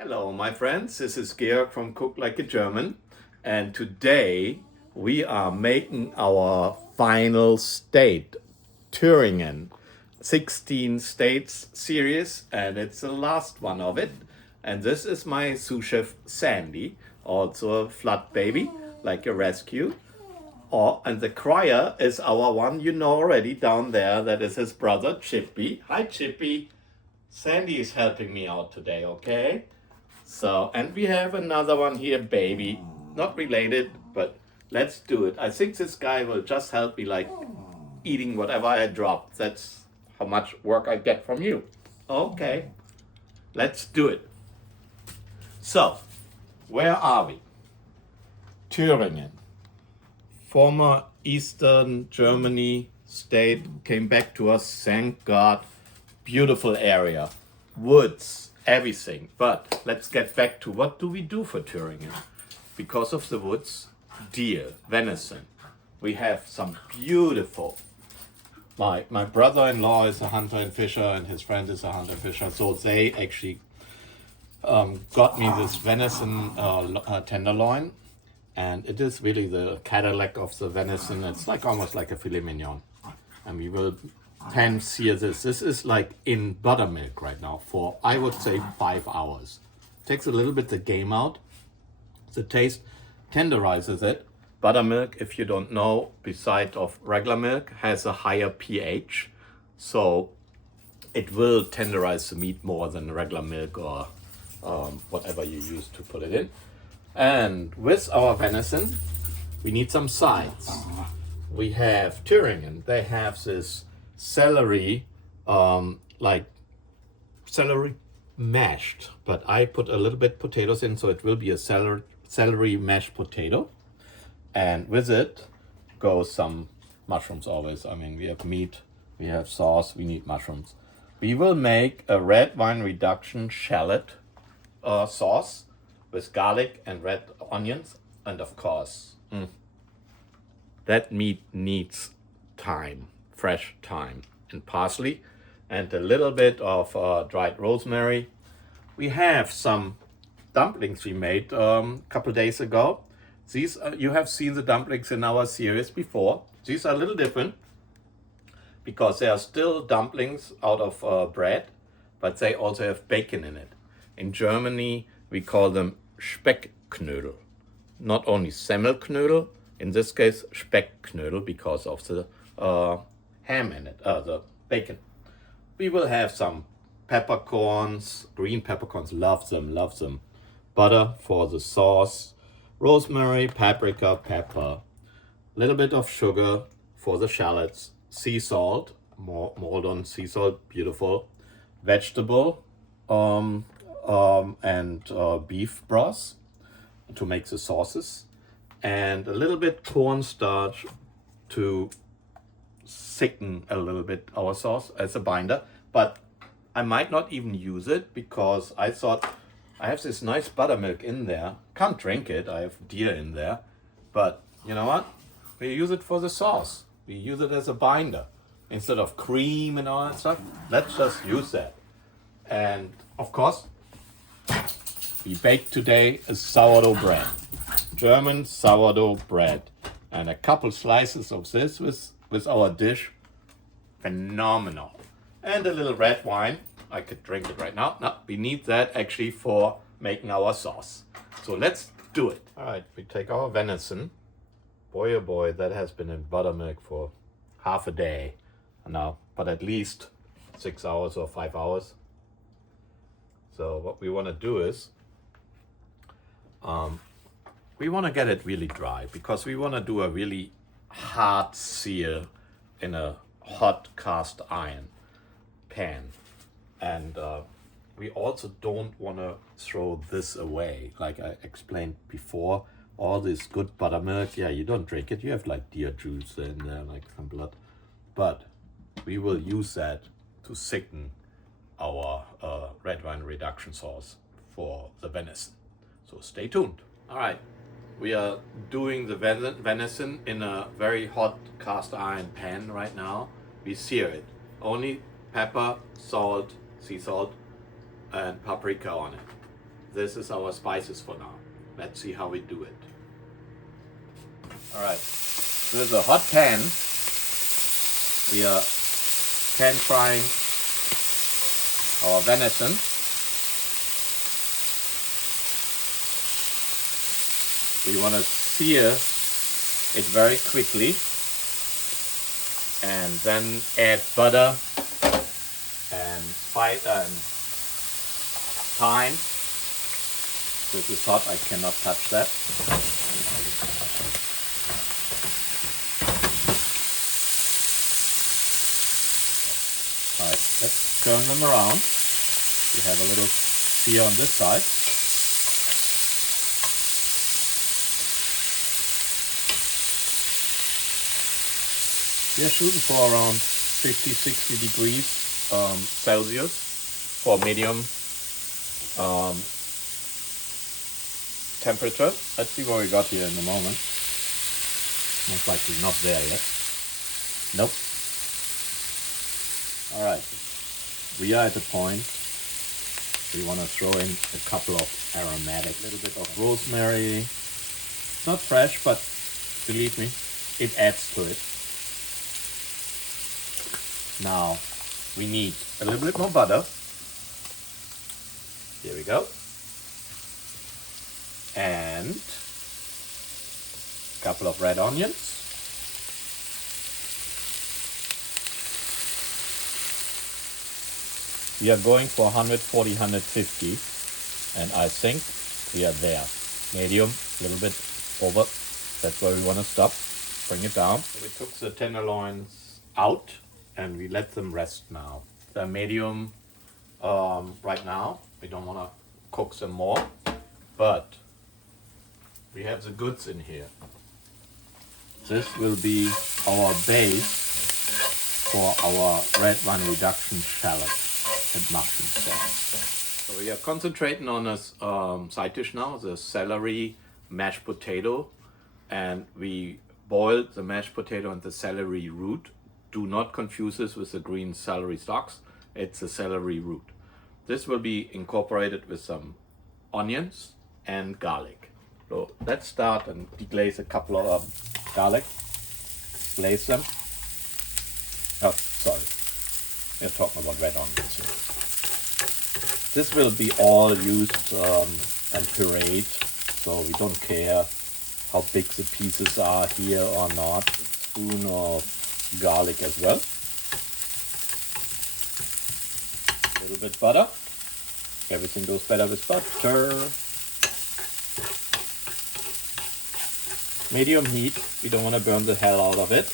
Hello, my friends. This is Georg from Cook Like a German, and today we are making our final state, Thüringen, 16 states series, and it's the last one of it. And this is my sous chef Sandy, also a flood baby, like a rescue. And the crier is our one you know already down there. That is his brother Chippy. Hi, Chippy. Sandy is helping me out today, okay? So, and we have another one here, baby. Not related, but let's do it. I think this guy will just help me like eating whatever I drop. That's how much work I get from you. Okay, let's do it. So, where are we? Thüringen. Former Eastern Germany state came back to us, thank God. Beautiful area, woods, everything. But let's get back to what do we do for Thüringen? Because of the woods, deer, venison. We have some beautiful. My brother-in-law is a hunter and fisher, and his friend is a hunter and fisher. So they actually got me this venison tenderloin, and it is really the Cadillac of the venison. It's like almost like a filet mignon, and we will pan-sear this. This is like in buttermilk right now for, I would say, 5 hours. Takes a little bit the game out. The taste tenderizes it. Buttermilk, if you don't know, beside of regular milk, has a higher pH. So it will tenderize the meat more than regular milk or whatever you use to put it in. And with our venison, we need some sides. We have Thüringen. They have this celery, like celery mashed, but I put a little bit potatoes in, so it will be a celery mashed potato. And with it goes some mushrooms always. I mean, we have meat, we have sauce, we need mushrooms. We will make a red wine reduction shallot sauce with garlic and red onions, and of course, that meat needs thyme, fresh thyme, and parsley, and a little bit of dried rosemary. We have some dumplings we made a couple days ago. These you have seen the dumplings in our series before. These are a little different because they are still dumplings out of bread, but they also have bacon in it. In Germany, we call them Speckknödel. Not only Semmelknödel, in this case Speckknödel, because of the ham in it, the bacon. We will have some peppercorns, green peppercorns, love them. Butter for the sauce, rosemary, paprika, pepper, a little bit of sugar for the shallots, sea salt, Maldon sea salt, beautiful, vegetable, and beef broth to make the sauces, and a little bit cornstarch to thicken a little bit our sauce as a binder. But I might not even use it because I thought I have this nice buttermilk in there. Can't drink it, I have deer in there. But you know what? We use it for the sauce. We use it as a binder. Instead of cream and all that stuff, let's just use that. And of course, we baked today a sourdough bread. German sourdough bread. And a couple slices of this with our dish. Phenomenal. And a little red wine. I could drink it right now. No, we need that actually for making our sauce. So let's do it. All right, we take our venison. Boy, oh boy, that has been in buttermilk for half a day now, but at least 6 hours or 5 hours. So what we want to do is, we want to get it really dry because we want to do a really hard sear in a hot cast iron pan. And we also don't want to throw this away. Like I explained before, all this good buttermilk, yeah, you don't drink it. You have like deer juice in there, like some blood. But we will use that to thicken our red wine reduction sauce for the venison. So stay tuned. All right, we are doing the venison in a very hot cast iron pan right now. We sear it. Only pepper, salt, sea salt, and paprika on it. this is our spices for now. Let's see how we do it. All right, there's a hot pan. We are pan frying our venison. We want to sear it very quickly and then add butter and spice and thyme. This is hot, I cannot touch that. Alright, let's turn them around. We have a little sear on this side. We are shooting for around 50-60 degrees Celsius for medium temperature. Let's see what we got here in a moment. Most likely not there yet. Nope. Alright, we are at the point we want to throw in a couple of aromatic, a little bit of rosemary. Not fresh, but believe me, it adds to it. Now we need a little bit more butter. Here we go. And a couple of red onions. We are going for 140, 150, and I think we are there. Medium, a little bit over. That's where we want to stop. Bring it down. We took the tenderloins out and we let them rest now. They're medium right now. We don't want to cook them more, but we have the goods in here. This will be our base for our red wine reduction shallot and mushroom sauce. So we are concentrating on a side dish now, the celery mashed potato, and we boiled the mashed potato and the celery root. Do not confuse this with the green celery stalks. It's the celery root. This will be incorporated with some onions and garlic. So let's start and deglaze a couple of garlic. Glaze them. Oh, sorry. We're talking about red onions here. This will be all used and pureed, so we don't care how big the pieces are here or not. A spoon of garlic as well. A little bit butter. Everything goes better with butter. Medium heat. We don't want to burn the hell out of it.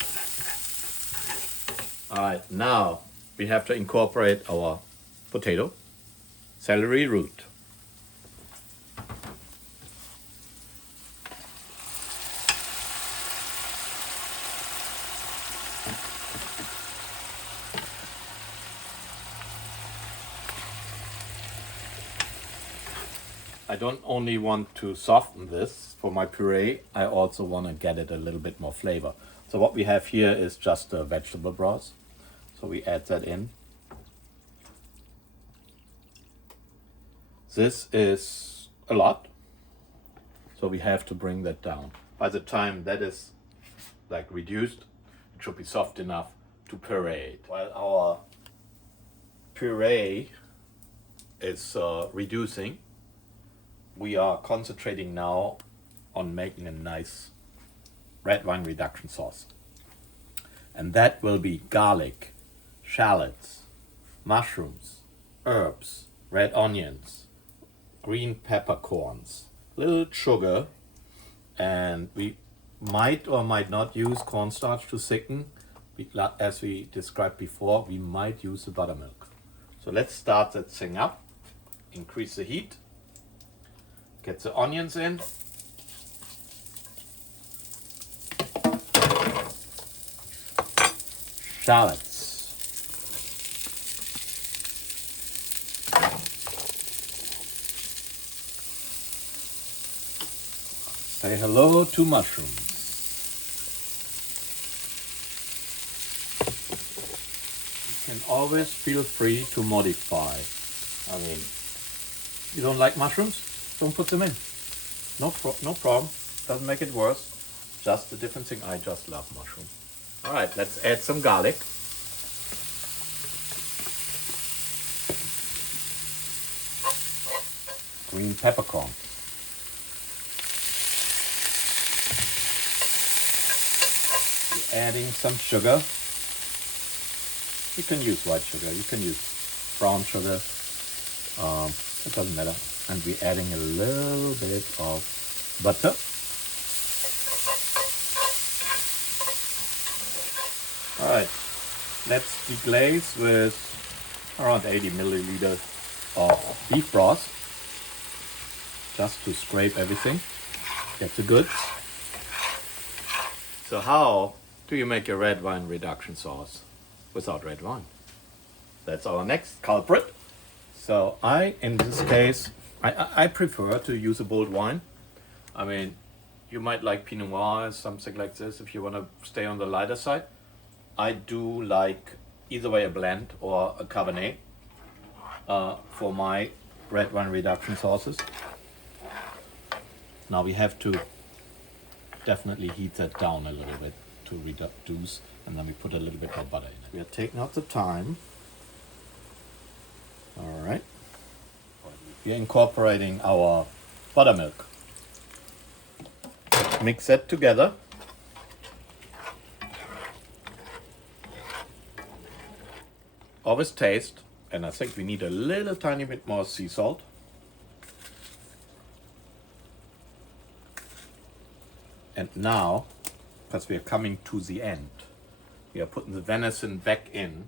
Alright, now we have to incorporate our potato, celery root. I don't only want to soften this for my puree, I also want to get it a little bit more flavor. So what we have here is just a vegetable broth. So we add that in. This is a lot, so we have to bring that down. By the time that is like reduced, it should be soft enough to puree it. While our puree is reducing, we are concentrating now on making a nice red wine reduction sauce. And that will be garlic, shallots, mushrooms, herbs, red onions, green peppercorns, little sugar, and we might or might not use cornstarch to thicken. As we described before, we might use the buttermilk. So let's start that thing up, increase the heat, get the onions in, shallots, say hello to mushrooms. You can always feel free to modify. I mean, you don't like mushrooms? don't put them in. No problem. Doesn't make it worse. Just a different thing. I just love mushroom. All right, let's add some garlic. Green peppercorn. We're adding some sugar. You can use white sugar, you can use brown sugar. It doesn't matter. And we're adding a little bit of butter. All right, let's deglaze with around 80 milliliters of beef broth, just to scrape everything, get the goods. So how do you make a red wine reduction sauce without red wine? That's our next culprit. So in this case, I prefer to use a bold wine. I mean, you might like Pinot Noir or something like this if you want to stay on the lighter side. I do like either way a blend or a Cabernet for my red wine reduction sauces. Now we have to definitely heat that down a little bit to reduce, and then we put a little bit more butter in it. We are taking out the thyme. All right. We are incorporating our buttermilk. Mix that together. Always taste, and I think we need a little tiny bit more sea salt. And now, because we are coming to the end, we are putting the venison back in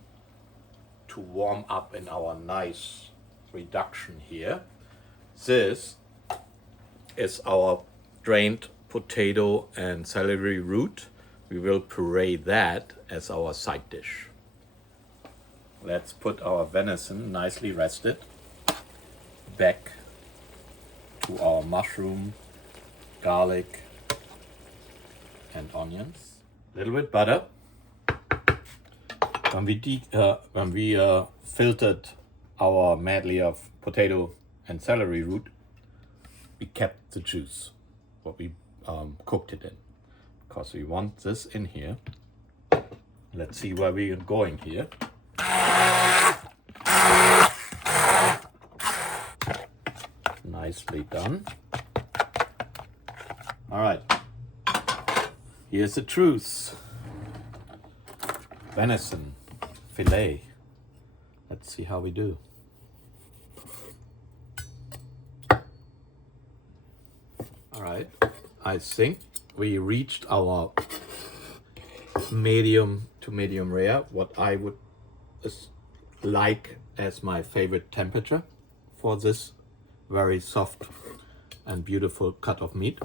to warm up in our nice reduction here. This is our drained potato and celery root. We will puree that as our side dish. Let's put our venison nicely rested back to our mushroom, garlic, and onions. A little bit butter. When we filtered our medley of potato and celery root, we kept the juice, what we cooked it in, because we want this in here. Let's see where we are going here. Nicely done. All right. Here's the truth. Venison fillet. Let's see how we do. All right. I think we reached our medium to medium rare, what I would like as my favorite temperature for this very soft and beautiful cut of meat.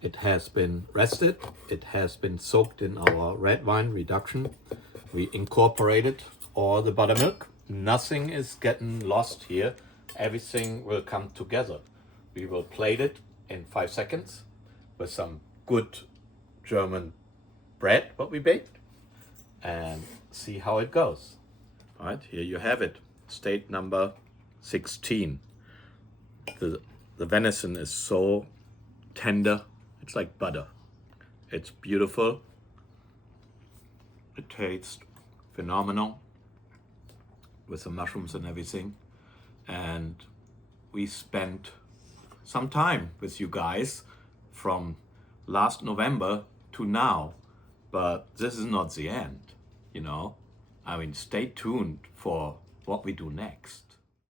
It has been rested, it has been soaked in our red wine reduction. We incorporated all the buttermilk. Nothing is getting lost here. Everything will come together. We will plate it in 5 seconds with some good German bread, what we baked, and see how it goes. All right, here you have it. State number 16. The venison is so tender. It's like butter. It's beautiful. It tastes phenomenal with the mushrooms and everything. And we spent some time with you guys from last November to now. But this is not the end, you know. I mean, stay tuned for what we do next.